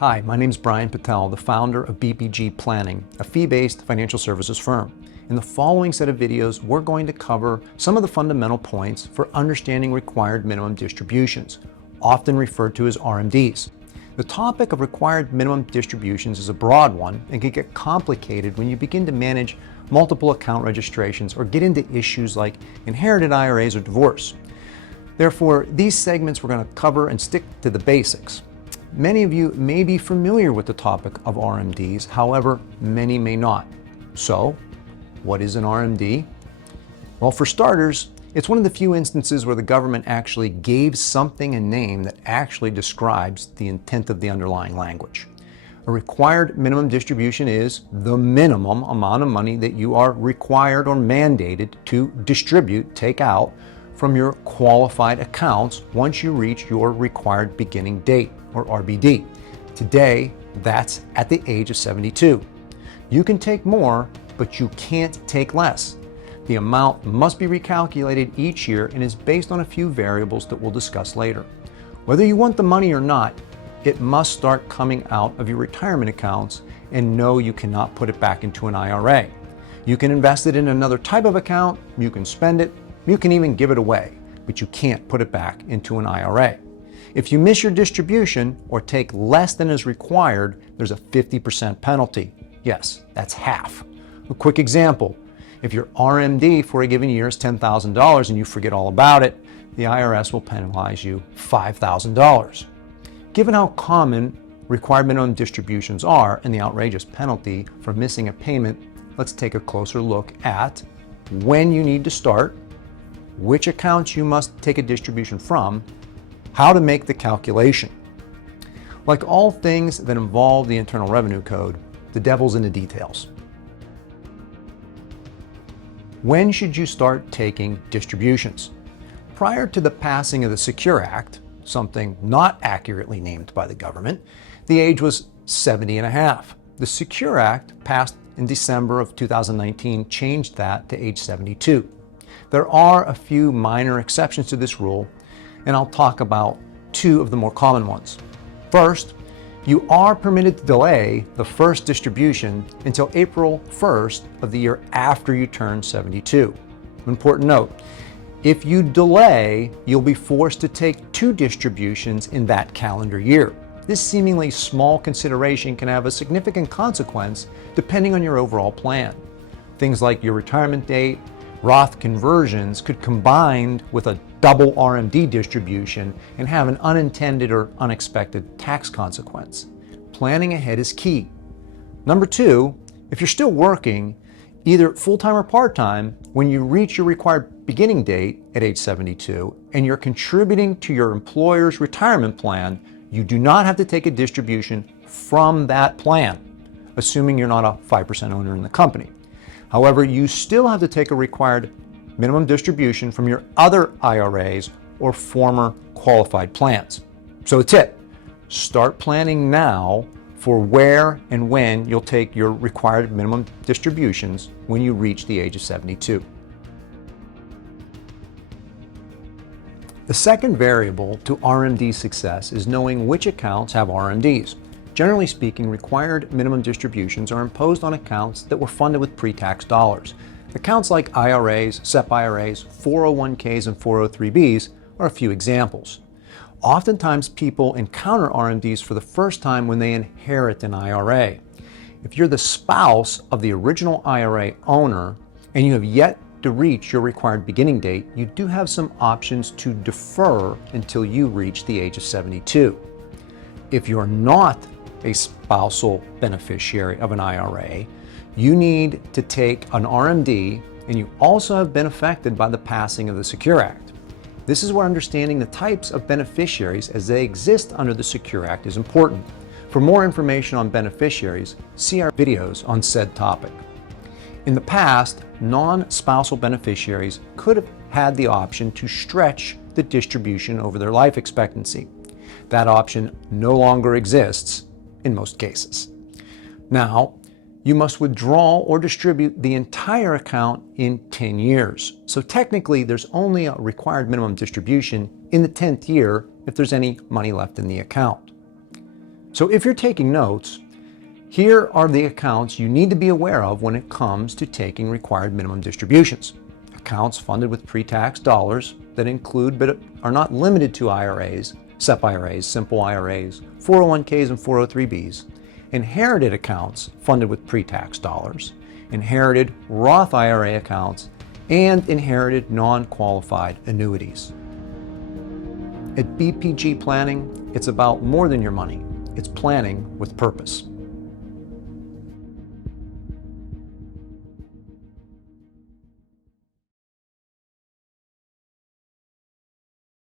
Hi, my name is Brian Patel, the founder of BPG Planning, a fee-based financial services firm. In the following set of videos, we're going to cover some of the fundamental points for understanding required minimum distributions, often referred to as RMDs. The topic of required minimum distributions is a broad one and can get complicated when you begin to manage multiple account registrations or get into issues like inherited IRAs or divorce. Therefore, these segments we're going to cover and stick to the basics. Many of you may be familiar with the topic of RMDs, however, many may not. So, what is an RMD? Well, for starters, it's one of the few instances where the government actually gave something a name that actually describes the intent of the underlying language. A required minimum distribution is the minimum amount of money that you are required or mandated to distribute, take out, from your qualified accounts once you reach your required beginning date, or RBD. Today, that's at the age of 72. You can take more, but you can't take less. The amount must be recalculated each year and is based on a few variables that we'll discuss later. Whether you want the money or not, it must start coming out of your retirement accounts, and no, you cannot put it back into an IRA. You can invest it in another type of account, you can spend it, you can even give it away, but you can't put it back into an IRA. If you miss your distribution or take less than is required, there's a 50% penalty. Yes, that's half. A quick example, if your RMD for a given year is $10,000 and you forget all about it, the IRS will penalize you $5,000. Given how common required minimum distributions are and the outrageous penalty for missing a payment, let's take a closer look at when you need to start, which accounts you must take a distribution from, how to make the calculation. Like all things that involve the Internal Revenue Code, the devil's in the details. When should you start taking distributions? Prior to the passing of the Secure Act, something not accurately named by the government, the age was 70 and a half. The Secure Act, passed in December of 2019, changed that to age 72. There are a few minor exceptions to this rule, and I'll talk about two of the more common ones. First, you are permitted to delay the first distribution until April 1st of the year after you turn 72. Important note, if you delay, you'll be forced to take two distributions in that calendar year. This seemingly small consideration can have a significant consequence depending on your overall plan. Things like your retirement date, Roth conversions could combine with a double RMD distribution and have an unintended or unexpected tax consequence. Planning ahead is key. Number two, if you're still working, either full-time or part-time, when you reach your required beginning date at age 72 and you're contributing to your employer's retirement plan, you do not have to take a distribution from that plan, assuming you're not a 5% owner in the company. However, you still have to take a required minimum distribution from your other IRAs or former qualified plans. So the tip, start planning now for where and when you'll take your required minimum distributions when you reach the age of 72. The second variable to RMD success is knowing which accounts have RMDs. Generally speaking, required minimum distributions are imposed on accounts that were funded with pre-tax dollars. Accounts like IRAs, SEP IRAs, 401ks, and 403bs are a few examples. Oftentimes, people encounter RMDs for the first time when they inherit an IRA. If you're the spouse of the original IRA owner and you have yet to reach your required beginning date, you do have some options to defer until you reach the age of 72. If you're not a spousal beneficiary of an IRA, you need to take an RMD, and you also have been affected by the passing of the Secure Act. This is where understanding the types of beneficiaries as they exist under the Secure Act is important. For more information on beneficiaries, see our videos on said topic. In the past, non-spousal beneficiaries could have had the option to stretch the distribution over their life expectancy. That option no longer exists in most cases. Now, you must withdraw or distribute the entire account in 10 years. So technically, there's only a required minimum distribution in the 10th year if there's any money left in the account. So if you're taking notes, here are the accounts you need to be aware of when it comes to taking required minimum distributions. Accounts funded with pre-tax dollars that include but are not limited to IRAs, SEP IRAs, simple IRAs, 401ks and 403bs, inherited accounts funded with pre-tax dollars, inherited Roth IRA accounts, and inherited non-qualified annuities. At BPG Planning, it's about more than your money. It's planning with purpose.